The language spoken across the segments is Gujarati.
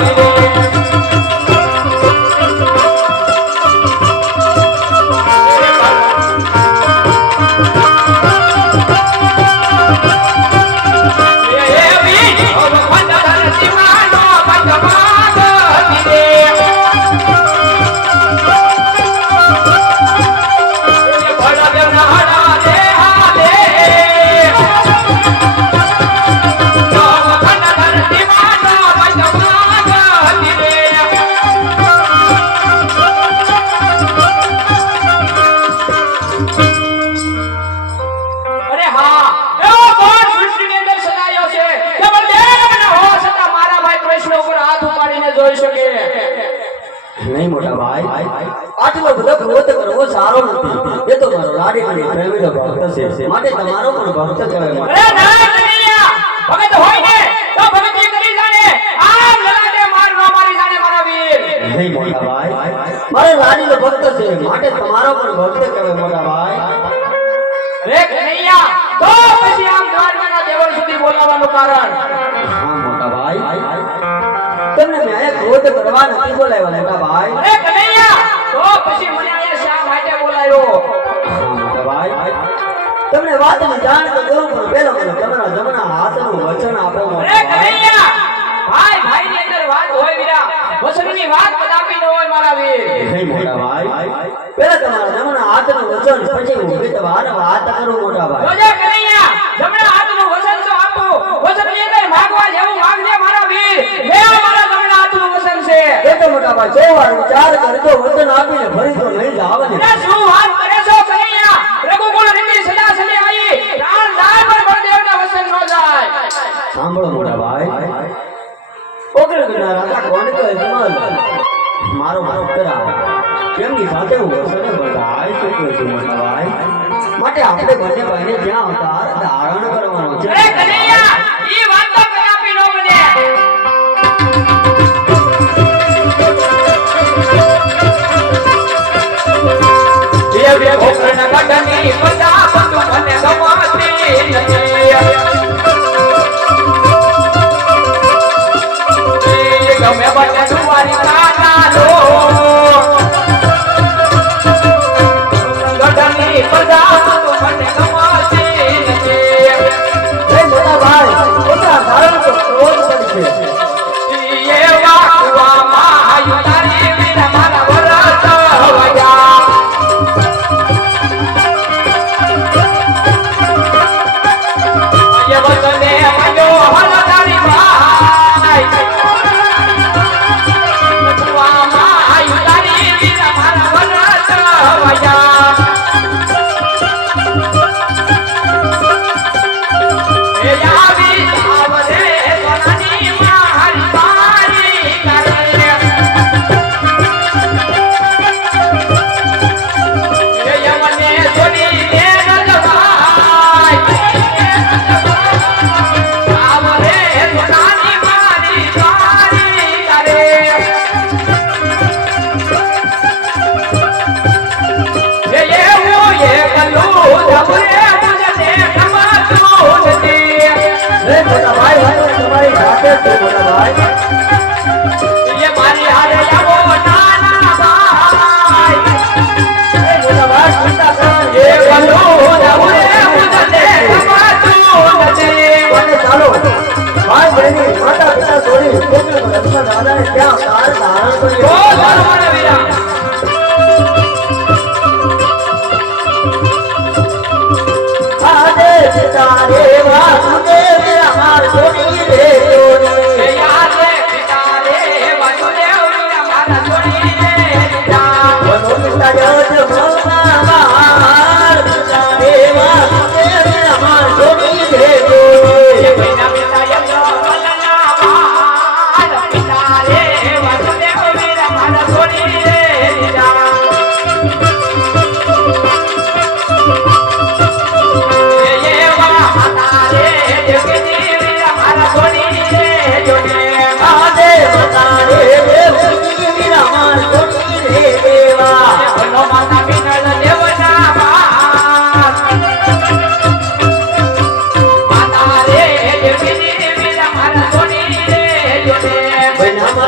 Amén. ઉપાડીને શકે. નહીં મોટા ભાઈ. આટલો બધો ક્રોધ કરવો સારો નથી. એ તો મારો લાડી અને પ્રેમીનો ભક્ત છે. માટે તમારો પણ ભક્ત કહેવાય અરે ના કનૈયા ભગત હોય ને તો ભગત કરી જાણે. આ લલાટે માર નો મારી જાણે મારા વીર. નહીં મોટા ભાઈ. મારો લાડીનો ભક્ત છે. માટે તમારો પણ ભક્ત કહેવાય મોટા ભાઈ. રે કનૈયા તો પછી આમ દ્વારકાના દેવળ સુધી બોલાવવાનું કારણ. હા મોટા ભાઈ. તમને મેં અહીંયા ક્રોધ કરવા નથી બોલાવ્યા. લેવા ભાઈ. અરે કનૈયા તો પછી મને આયા શા માટે બોલાયો ભાઈ તમને વાતની જાણ તો કરું પણ પેલો મને તમારા જમણા હાથનું વચન આપો અરે કનૈયા ભાઈ ભાઈ ની અંદર વાત હોય વીરા વસનની વાત કદાપી ન હોય મારા વીર. નહીં મોટા ભાઈ. પેલા તમારા જમણા હાથનું વચન પછી હું વિધવાર વાત કરું મોટા ભાઈ જોજે કનૈયા જમણા હાથનું વસન તો આપું વસનની અંદર માગવા જેવું માગજે મારા વીર લે આ મારા જમણા હાથનું વસન છે એ જો વાર વિચાર કરજો વચન આપીને ફરી તો નહીં જ આવે ને. શું વાત કરે છો કનૈયા રઘુકુળ રીતિ સદા સદી આવી. પ્રાણ જાય બળદેવ ના વચન નો જાય. સાંભળો મોટા ભાઈ. ઓગળ ગણા રાજા કોણ તો યજમાન મારો મારો કરા કેમની સાથે હું વસને બધાય ચૂક્યો છું મોટા ભાઈ. માટે આપણે બંને ભાઈને જ્યાં અવતાર ધારણ કરવાનો છે. અરે કનૈયા ઈ વાત દેવી ભોકરના ગઢની બધા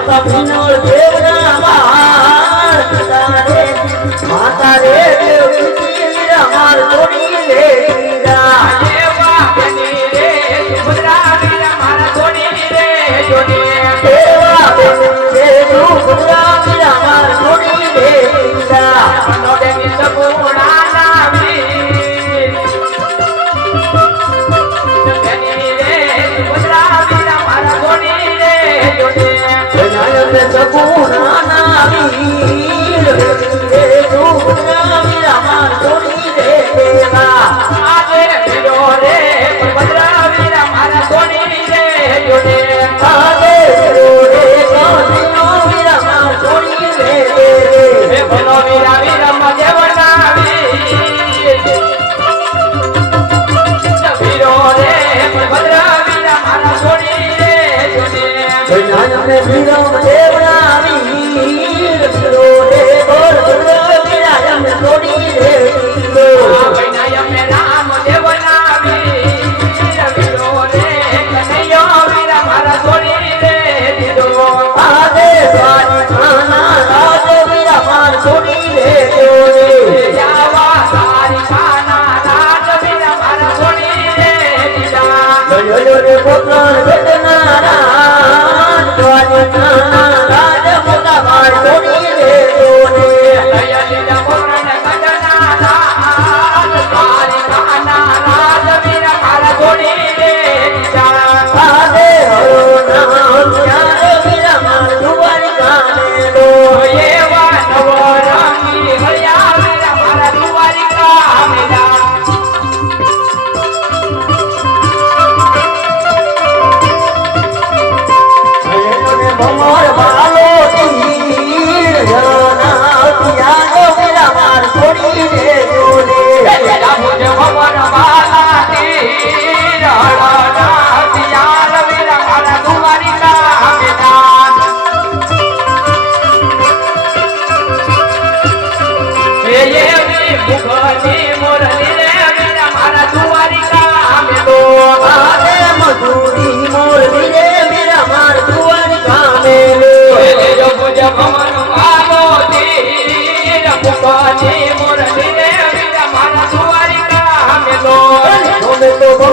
કપિનો દેવના બાળ માતા રે મારા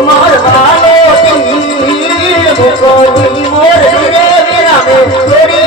મારવાનો મોર રે રામે